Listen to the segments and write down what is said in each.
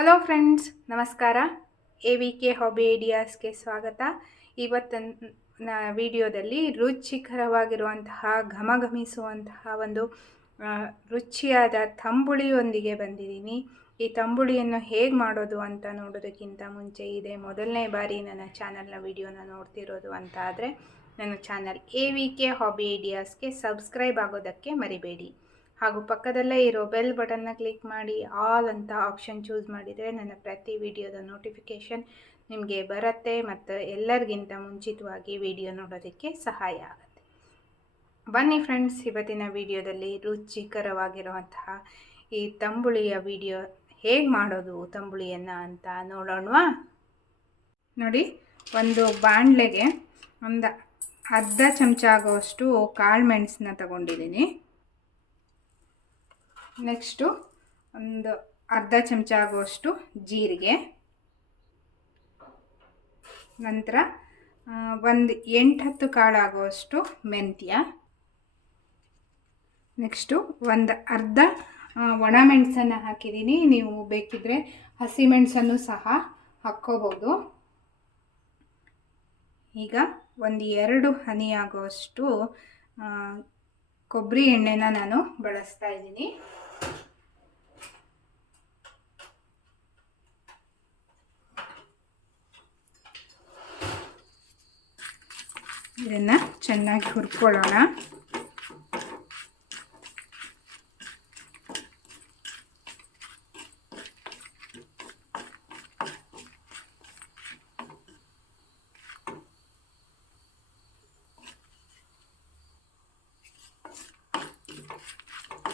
Hello friends ನಮಸ್ಕಾರ. A V K hobby ಐಡಿಯಾಸ್ಗೆ ಸ್ವಾಗತ. ಇವತ್ತಿನ ವಿಡಿಯೋದಲ್ಲಿ ರುಚಿಕರವಾಗಿರುವಂತಹ, ಘಮಘಮಿಸುವಂತಹ ಒಂದು ರುಚಿಯಾದ ತಂಬುಳಿಯೊಂದಿಗೆ ಬಂದಿದ್ದೀನಿ. ಈ ತಂಬುಳಿಯನ್ನು ಹೇಗೆ ಮಾಡೋದು ಅಂತ ನೋಡೋದಕ್ಕಿಂತ ಮುಂಚೆ ಇದೆ ಮೊದಲನೇ ಬಾರಿ ನನ್ನ ಚಾನಲ್ನ ವಿಡಿಯೋನ ನೋಡ್ತಿರೋದು ಅಂತ ಆದರೆ, ನನ್ನ channel A V K hobby ಐಡಿಯಾಸ್ಗೆ subscribe ಆಗೋದಕ್ಕೆ ಮರಿಬೇಡಿ. ಹಾಗೂ ಪಕ್ಕದಲ್ಲೇ ಇರೋ ಬೆಲ್ ಬಟನ್ನ ಕ್ಲಿಕ್ ಮಾಡಿ ಆಲ್ ಅಂತ ಆಪ್ಷನ್ ಚೂಸ್ ಮಾಡಿದರೆ ನನ್ನ ಪ್ರತಿ ವಿಡಿಯೋದ ನೋಟಿಫಿಕೇಷನ್ ನಿಮಗೆ ಬರುತ್ತೆ ಮತ್ತು ಎಲ್ಲರಿಗಿಂತ ಮುಂಚಿತವಾಗಿ ವಿಡಿಯೋ ನೋಡೋದಕ್ಕೆ ಸಹಾಯ ಆಗುತ್ತೆ. ಬನ್ನಿ ಫ್ರೆಂಡ್ಸ್ ಇವತ್ತಿನ ವಿಡಿಯೋದಲ್ಲಿ ರುಚಿಕರವಾಗಿರುವಂತಹ ಈ ತಂಬುಳಿಯ ವಿಡಿಯೋ ಹೇಗೆ ಮಾಡೋದು ತಂಬುಳಿಯನ್ನು ಅಂತ ನೋಡೋಣವಾ? ನೋಡಿ, ಒಂದು ಬಾಣಲೆಗೆ ಒಂದು ಅರ್ಧ ಚಮಚ ಆಗುವಷ್ಟು ಕಾಳು ಮೆಣಸನ್ನ ತಗೊಂಡಿದ್ದೀನಿ. ನೆಕ್ಸ್ಟು ಒಂದು ಅರ್ಧ ಚಮಚ ಆಗುವಷ್ಟು ಜೀರಿಗೆ. ನಂತರ ಒಂದು ಎಂಟು ಹತ್ತು ಕಾಳು ಆಗುವಷ್ಟು ಮೆಂತ್ಯ. ನೆಕ್ಸ್ಟು ಒಂದು ಅರ್ಧ ಒಣ ಮೆಣಸನ್ನು ಹಾಕಿದ್ದೀನಿ. ನೀವು ಬೇಕಿದ್ರೆ ಹಸಿಮೆಣಸನ್ನು ಸಹ ಹಾಕ್ಕೋಬೋದು. ಈಗ ಒಂದು ಎರಡು ಹನಿ ಆಗುವಷ್ಟು ಕೊಬ್ಬರಿ ಎಣ್ಣೆನ ನಾನು ಬಳಸ್ತಾ ಇದ್ದೀನಿ. ಇದನ್ನು ಚೆನ್ನಾಗಿ ಹುರ್ಕೊಳ್ಳೋಣ.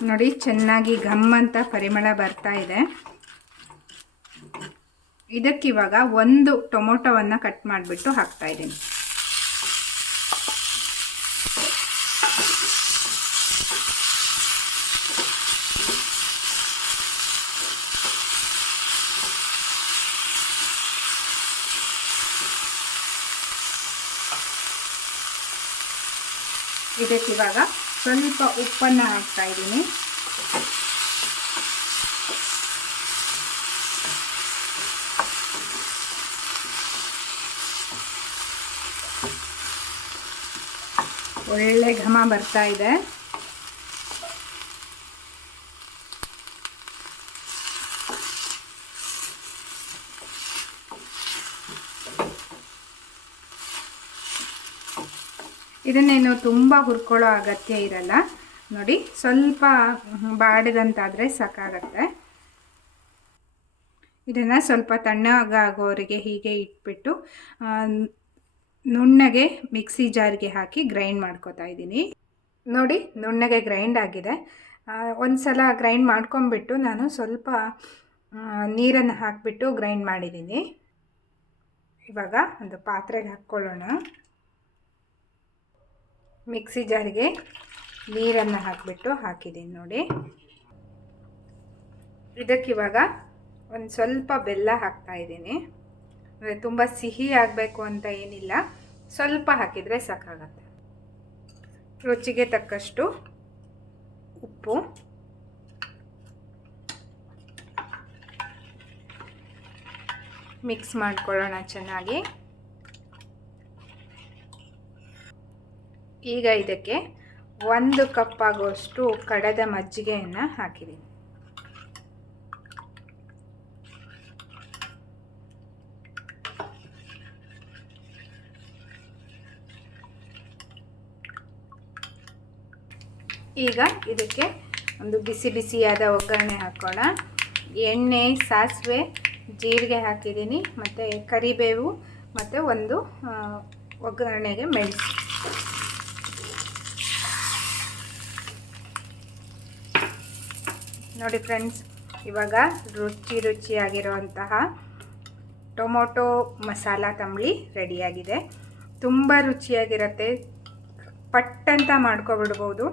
ನೋಡಿ, ಚೆನ್ನಾಗಿ ಘಮ್ ಅಂತ ಪರಿಮಳ ಬರ್ತಾ ಇದೆ. ಇದಕ್ಕಿವಾಗ ಒಂದು ಟೊಮೊಟೊವನ್ನು ಕಟ್ ಮಾಡಿಬಿಟ್ಟು ಹಾಕ್ತಾ ಇದ್ದೀನಿ. ಇದಕ್ಕಿವಾಗ ಸ್ವಲ್ಪ ಉಪ್ಪನ್ನು ಹಾಕ್ತಾ ಇದ್ದೀನಿ. ಒಳ್ಳೆ ಘಮ ಬರ್ತಾ ಇದೆ. ಇದನ್ನೇನು ತುಂಬ ಹುರ್ಕೊಳ್ಳೋ ಅಗತ್ಯ ಇರಲ್ಲ. ನೋಡಿ, ಸ್ವಲ್ಪ ಬಾಡಿದಂತಾದರೆ ಸಾಕಾಗತ್ತೆ. ಇದನ್ನು ಸ್ವಲ್ಪ ತಣ್ಣಗಾಗೋರಿಗೆ ಹೀಗೆ ಇಟ್ಬಿಟ್ಟು ನುಣ್ಣಗೆ ಮಿಕ್ಸಿ ಜಾರ್ಗೆ ಹಾಕಿ ಗ್ರೈಂಡ್ ಮಾಡ್ಕೊತಾ ಇದ್ದೀನಿ. ನೋಡಿ, ನುಣ್ಣಗೆ ಗ್ರೈಂಡ್ ಆಗಿದೆ. ಒಂದು ಸಲ ಗ್ರೈಂಡ್ ಮಾಡ್ಕೊಂಬಿಟ್ಟು ನಾನು ಸ್ವಲ್ಪ ನೀರನ್ನು ಹಾಕಿಬಿಟ್ಟು ಗ್ರೈಂಡ್ ಮಾಡಿದ್ದೀನಿ. ಇವಾಗ ಒಂದು ಪಾತ್ರೆಗೆ ಹಾಕ್ಕೊಳ್ಳೋಣ. ಮಿಕ್ಸಿ ಜಾರಿಗೆ ನೀರನ್ನು ಹಾಕಿಬಿಟ್ಟು ಹಾಕಿದ್ದೀನಿ ನೋಡಿ. ಇದಕ್ಕಿವಾಗ ಒಂದು ಸ್ವಲ್ಪ ಬೆಲ್ಲ ಹಾಕ್ತಾ ಇದ್ದೀನಿ. ಅಂದರೆ ತುಂಬ ಸಿಹಿ ಆಗಬೇಕು ಅಂತ ಏನಿಲ್ಲ. ಸ್ವಲ್ಪ ಹಾಕಿದರೆ ಸಾಕಾಗತ್ತೆ. ರುಚಿಗೆ ತಕ್ಕಷ್ಟು ಉಪ್ಪು. ಮಿಕ್ಸ್ ಮಾಡ್ಕೊಳ್ಳೋಣ ಚೆನ್ನಾಗಿ. ಈಗ ಇದಕ್ಕೆ ಒಂದು ಕಪ್ ಆಗುವಷ್ಟು ಕಡದ ಮಜ್ಜಿಗೆಯನ್ನು ಹಾಕಿದ್ದೀನಿ. ಈಗ ಇದಕ್ಕೆ ಒಂದು ಬಿಸಿ ಬಿಸಿಯಾದ ಒಗ್ಗರಣೆ ಹಾಕೋಣ. ಎಣ್ಣೆ, ಸಾಸಿವೆ, ಜೀರಿಗೆ ಹಾಕಿದ್ದೀನಿ, ಮತ್ತು ಕರಿಬೇವು, ಮತ್ತು ಒಂದು ಒಗ್ಗರಣೆಗೆ ಮೆಣಸು. ನೋಡಿ ಫ್ರೆಂಡ್ಸ್, ಇವಾಗ ರುಚಿ ರುಚಿಯಾಗಿರುವಂತಹ ಟೊಮೊಟೊ ಮಸಾಲ ತಂಬಳಿ ರೆಡಿಯಾಗಿದೆ. ತುಂಬ ರುಚಿಯಾಗಿರುತ್ತೆ. ಪಟ್ಟಂತ ಮಾಡ್ಕೊಬಿಡ್ಬೋದು.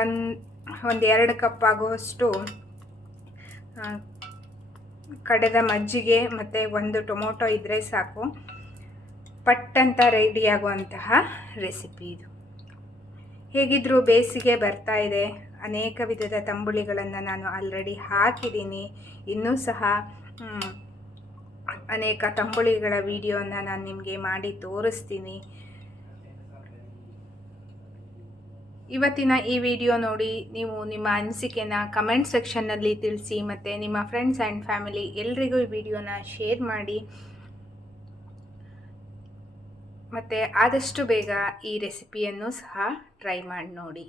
ಒಂದು ಒಂದು ಎರಡು ಕಪ್ ಆಗುವಷ್ಟು ಕಡೆದ ಮಜ್ಜಿಗೆ ಮತ್ತು ಒಂದು ಟೊಮೊಟೊ ಇದ್ದರೆ ಸಾಕು. ಪಟ್ಟಂತ ರೆಡಿಯಾಗುವಂತಹ ರೆಸಿಪಿ ಇದು. ಹೇಗಿದ್ದರೂ ಬೇಸಿಗೆ ಬರ್ತಾ ಇದೆ. ಅನೇಕ ವಿಧದ ತಂಬುಳಿಗಳನ್ನು ನಾನು ಆಲ್ರೆಡಿ ಹಾಕಿದ್ದೀನಿ. ಇನ್ನೂ ಸಹ ಅನೇಕ ತಂಬುಳಿಗಳ ವಿಡಿಯೋನ ನಾನು ನಿಮಗೆ ಮಾಡಿ ತೋರಿಸ್ತೀನಿ. ಇವತ್ತಿನ ಈ ವಿಡಿಯೋ ನೋಡಿ ನೀವು ನಿಮ್ಮ ಅನಿಸಿಕೆನ ಕಮೆಂಟ್ ಸೆಕ್ಷನ್ನಲ್ಲಿ ತಿಳಿಸಿ ಮತ್ತು ನಿಮ್ಮ ಫ್ರೆಂಡ್ಸ್ ಆ್ಯಂಡ್ ಫ್ಯಾಮಿಲಿ ಎಲ್ರಿಗೂ ಈ ವಿಡಿಯೋನ ಶೇರ್ ಮಾಡಿ. ಮತ್ತು ಆದಷ್ಟು ಬೇಗ ಈ ರೆಸಿಪಿಯನ್ನು ಸಹ ಟ್ರೈ ಮಾಡಿ ನೋಡಿ.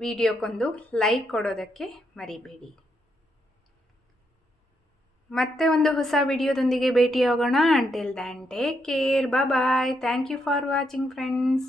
ವಿಡಿಯೋಕ್ಕೊಂದು ಲೈಕ್ ಕೊಡೋದಕ್ಕೆ ಮರಿಬೇಡಿ. ಮತ್ತೆ ಒಂದು ಹೊಸ ವಿಡಿಯೋದೊಂದಿಗೆ ಭೇಟಿಯಾಗೋಣ. Until then take care bye thank you for watching friends